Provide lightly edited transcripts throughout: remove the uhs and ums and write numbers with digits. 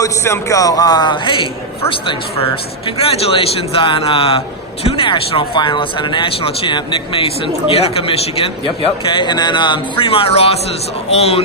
Coach Simcoe, hey, first things first, congratulations on 2 national finalists and a national champ, Nick Mason from Utica, Michigan. Yep. Okay, and then Fremont Ross's own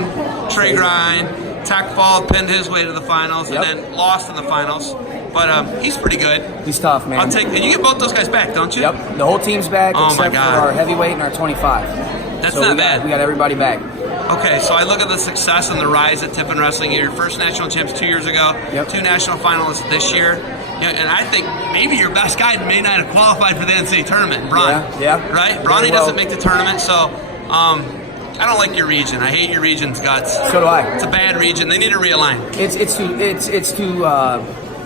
Trey Grind, Tech Ball pinned his way to the finals and then lost in the finals. But he's pretty good. He's tough, man. And you get both those guys back, don't you? Yep, the whole team's back except for our heavyweight and our 25. That's not bad. We got everybody back. Okay, so I look at the success and the rise at Tiffin Wrestling. Your first national champs 2 years ago, 2 national finalists this year. And I think maybe your best guy may not have qualified for the NCAA tournament, Bronny. Yeah. Right? Bronny doesn't make the tournament, so I don't like your region. I hate your region's guts. So do I. It's a bad region. They need to realign. It's too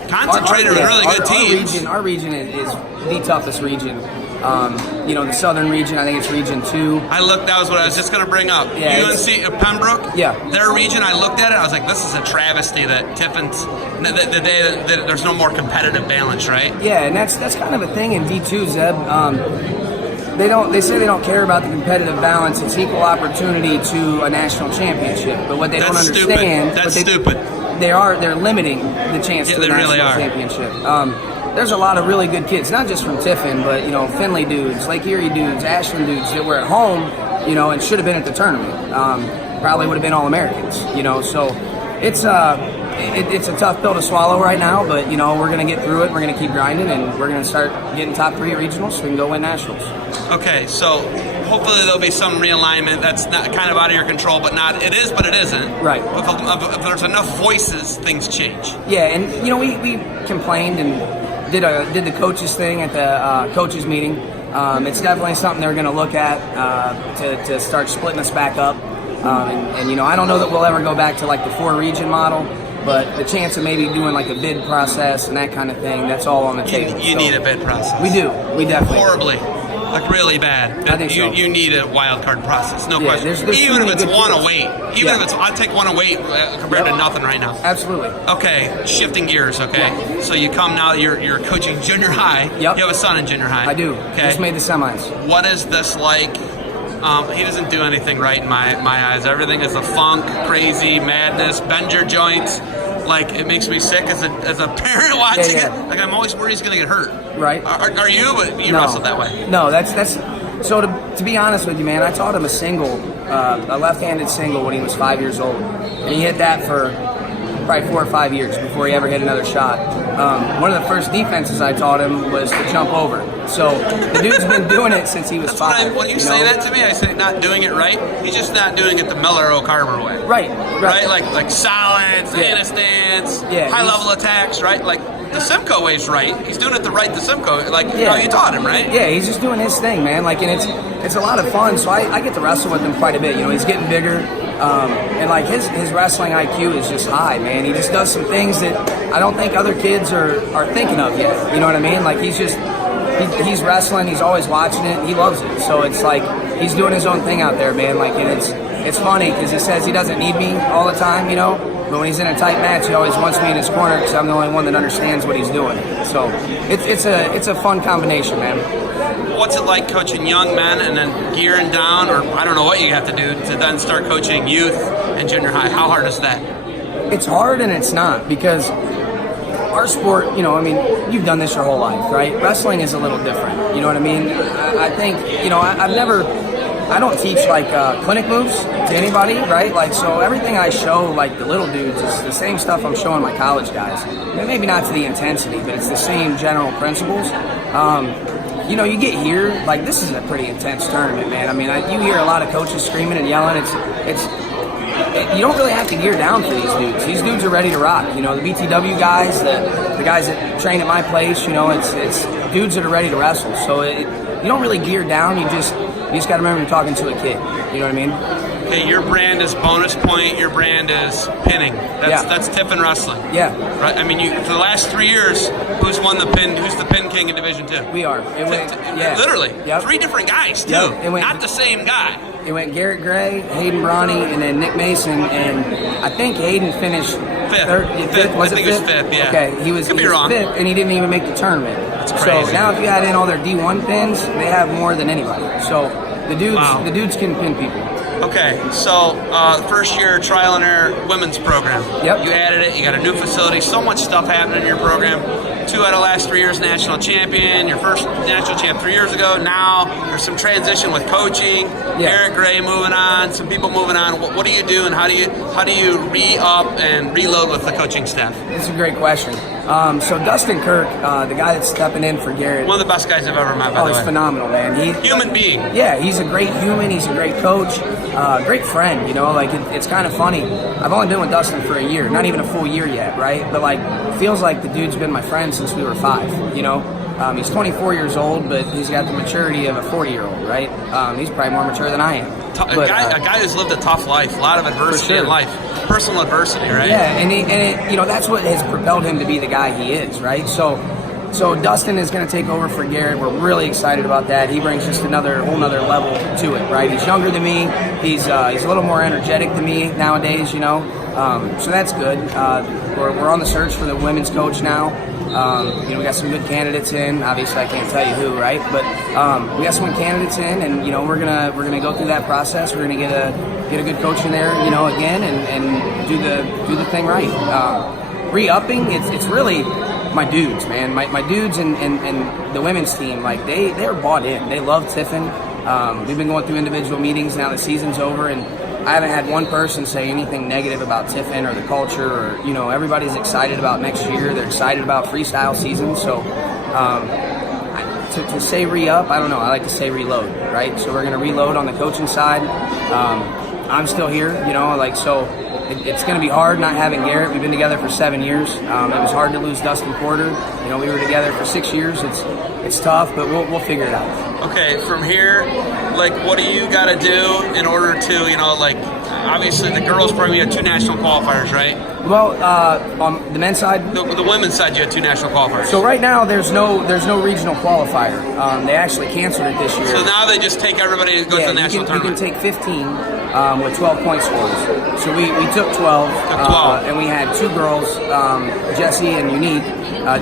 concentrated with really good teams. Our region is the toughest region. The southern region, I think it's region 2. That was what I was just going to bring up. UNC Pembroke, their region, I looked at it, I was like, this is a travesty that Tiffin's, the day that there's no more competitive balance, right? Yeah, and that's kind of a thing in D2, Zeb. They say they don't care about the competitive balance. It's equal opportunity to a national championship. But what they don't understand... That's stupid. They're limiting the chance to a national championship. There's a lot of really good kids, not just from Tiffin, but Findlay dudes, Lake Erie dudes, Ashland dudes that were at home, and should have been at the tournament. Probably would have been All-Americans, So it's a tough pill to swallow right now, but we're going to get through it. We're going to keep grinding, and we're going to start getting top 3 at regionals so we can go win nationals. Okay, so hopefully there'll be some realignment. That's not kind of out of your control, but it is, but it isn't. Right. If there's enough voices, things change. Yeah, and we complained and did the coaches thing at the coaches meeting. It's definitely something they're going to look at to start splitting us back up. And I don't know that we'll ever go back to like the 4-region model, but the chance of maybe doing like a bid process and that kind of thing, that's all on the table. You need a bid process. We do. We definitely. Horribly. Like really bad. I think so. You need a wild card process, no question. Even if it's one away, I'll take one away compared to nothing right now. Absolutely. Okay, shifting gears. Okay, so you come now. You're coaching junior high. Yep. You have a son in junior high. I do. Okay. Just made the semis. What is this like? He doesn't do anything right in my eyes. Everything is a funk, crazy, madness, bend your joints. Like, it makes me sick as a parent watching it. Like, I'm always worried he's going to get hurt. Right. Are you? But you wrestled that way. No, that's so to be honest with you, man, I taught him a left-handed single when he was 5 years old. And he hit that for probably 4 or 5 years before he ever hit another shot. One of the first defenses I taught him was to jump over. So the dude's been doing it since he was 5. When you say that to me, I say not doing it right. He's just not doing it the Miller O'Carver way. Right. Like solids, handstands, high-level attacks, right? Like the Simcoe way's right. He's doing it the Simcoe. Like, you taught him, right? Yeah, he's just doing his thing, man. Like, and it's a lot of fun. So I get to wrestle with him quite a bit. He's getting bigger. And like his wrestling IQ is just high, man. He just does some things that I don't think other kids are thinking of yet. You know what I mean? Like he's wrestling. He's always watching it. He loves it. So it's like he's doing his own thing out there, man. Like, and it's funny because he says he doesn't need me all the time, but when he's in a tight match, he always wants me in his corner because I'm the only one that understands what he's doing. So it's a fun combination, man. What's it like coaching young men and then gearing down, or I don't know what you have to do to then start coaching youth and junior high? How hard is that? It's hard and it's not, because our sport, you've done this your whole life, right? Wrestling is a little different. You know what I mean? I think, I don't teach like clinic moves to anybody, right? Like, so everything I show like the little dudes is the same stuff I'm showing my college guys. Maybe not to the intensity, but it's the same general principles. You get here, like, this is a pretty intense tournament, man. I mean, you hear a lot of coaches screaming and yelling. You don't really have to gear down for these dudes. These dudes are ready to rock. The BTW guys, the guys that train at my place, it's dudes that are ready to wrestle. So you don't really gear down. You just got to remember you're talking to a kid. You know what I mean? Hey, your brand is bonus point. Your brand is pinning. That's Tiffin Wrestling. Yeah. Right. I mean, for the last 3 years, who's won the pin? Who's the pin king in Division 2? We are. Literally. Yep. 3 different guys too. Not the same guy. It went Garrett Gray, Hayden Bronny, and then Nick Mason, and I think Hayden finished fifth. Was it fifth? He was fifth. Yeah. Okay. He was fifth, and he didn't even make the tournament. That's crazy. So now, if you add in all their D1 pins, they have more than anybody. So the dudes can pin people. Okay, so first year trial and error women's program. Yep. You added it. You got a new facility. So much stuff happening in your program. 2 out of the last 3 years national champion. Your first national champ 3 years ago. Now there's some transition with coaching. Yeah. Eric Gray moving on. Some people moving on. What do you do, and how do you re-up and reload with the coaching staff? It's a great question. So Dustin Kirk, the guy that's stepping in for Garrett. One of the best guys I've ever met, by the way. He's phenomenal, man. Human being. Yeah, he's a great human. He's a great coach, great friend. You know, like it's kind of funny. I've only been with Dustin for a year, not even a full year yet, right? But like, feels like the dude's been my friend since we were 5. You know, he's 24 years old, but he's got the maturity of a 40-year-old, right? He's probably more mature than I am. A guy who's lived a tough life, a lot of adversity in life, personal adversity, right? Yeah, and you know, that's what has propelled him to be the guy he is, right? So Dustin is going to take over for Garrett. We're really excited about that. He brings just whole nother level to it, right? He's younger than me. He's a little more energetic than me nowadays, you know. So that's good. We're on the search for the women's coach now. You know, we got some good candidates in. Obviously, I can't tell you who, right? But we got some candidates in, and you know, we're gonna go through that process. We're gonna get a good coach in there, you know, again, and do the thing right. Re-upping, it's really my dudes, man. My dudes and the women's team, like they're bought in. They love Tiffin. We've been going through individual meetings now. The season's over, and I haven't had one person say anything negative about Tiffin or the culture, or, you know, everybody's excited about next year. They're excited about freestyle season. So to say re-up, I don't know. I like to say reload, right? So we're going to reload on the coaching side. I'm still here, you know, like, so it's going to be hard not having Garrett. We've been together for 7 years. It was hard to lose Dustin Porter. You know, we were together for 6 years. It's tough, but we'll figure it out. Okay, from here, like, what do you got to do in order to, you know, like, obviously the girls probably had 2 national qualifiers, right? Well, on the men's side, the women's side, you had 2 national qualifiers. So right now, there's no regional qualifier. They actually canceled it this year. So now they just take everybody and go to the national tournament. You can take 15 with 12 point scores. So we took 12, and we had 2 girls, Jessie and Unique.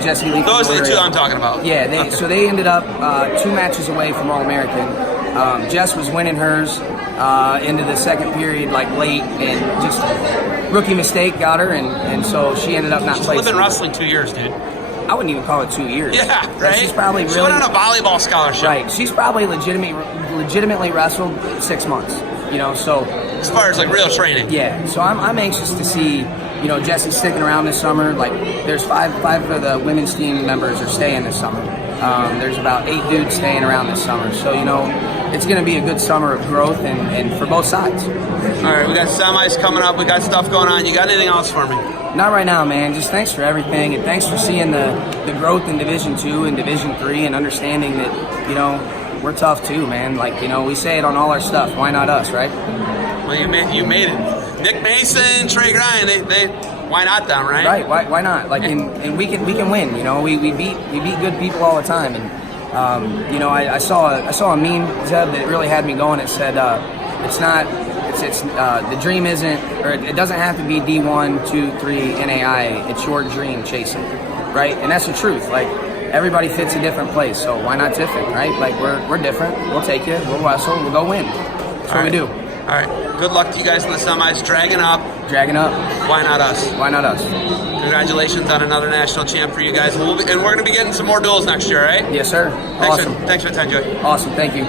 Jessie Lee. Those are the 2 I'm talking about. Yeah, so they ended up 2 matches away from All-American. Jess was winning hers into the second period, like late, and just rookie mistake got her, and so she ended up not placing. She's been wrestling 2 years, dude. I wouldn't even call it 2 years. Yeah, right? She's probably really... She went on a volleyball scholarship. Right. She's probably legitimately wrestled 6 months, you know, so... As far as, like, real training. Yeah, so I'm anxious to see, you know, Jessie sticking around this summer. Like, there's five of the women's team members are staying this summer. There's about 8 dudes staying around this summer. So, you know, it's going to be a good summer of growth and for both sides. All right, we got semis coming up. We got stuff going on. You got anything else for me? Not right now, man. Just thanks for everything, and thanks for seeing the growth in Division 2 and Division 3 and understanding that, you know, we're tough too, man. Like, you know, we say it on all our stuff. Why not us, right? Well, you made it. Nick Mason, Trey Grind, they why not them, right? Right. Why not? Like, and we can win. You know, we beat good people all the time, and you know, I saw a meme, Zeb, that really had me going. It said, the dream isn't, or it doesn't have to be D1, 2, 3 NAI. It's your dream chasing, right? And that's the truth. Like, everybody fits a different place, so why not Tiffin, right? Like, we're different. We'll take it. We'll wrestle. We'll go win. That's what we do. All right. Good luck to you guys in the semis. Dragging up. Why not us? Why not us? Congratulations on another national champ for you guys. And we're going to be getting some more duels next year, right? Yes, sir. Thanks for the time, Joey. Awesome. Thank you.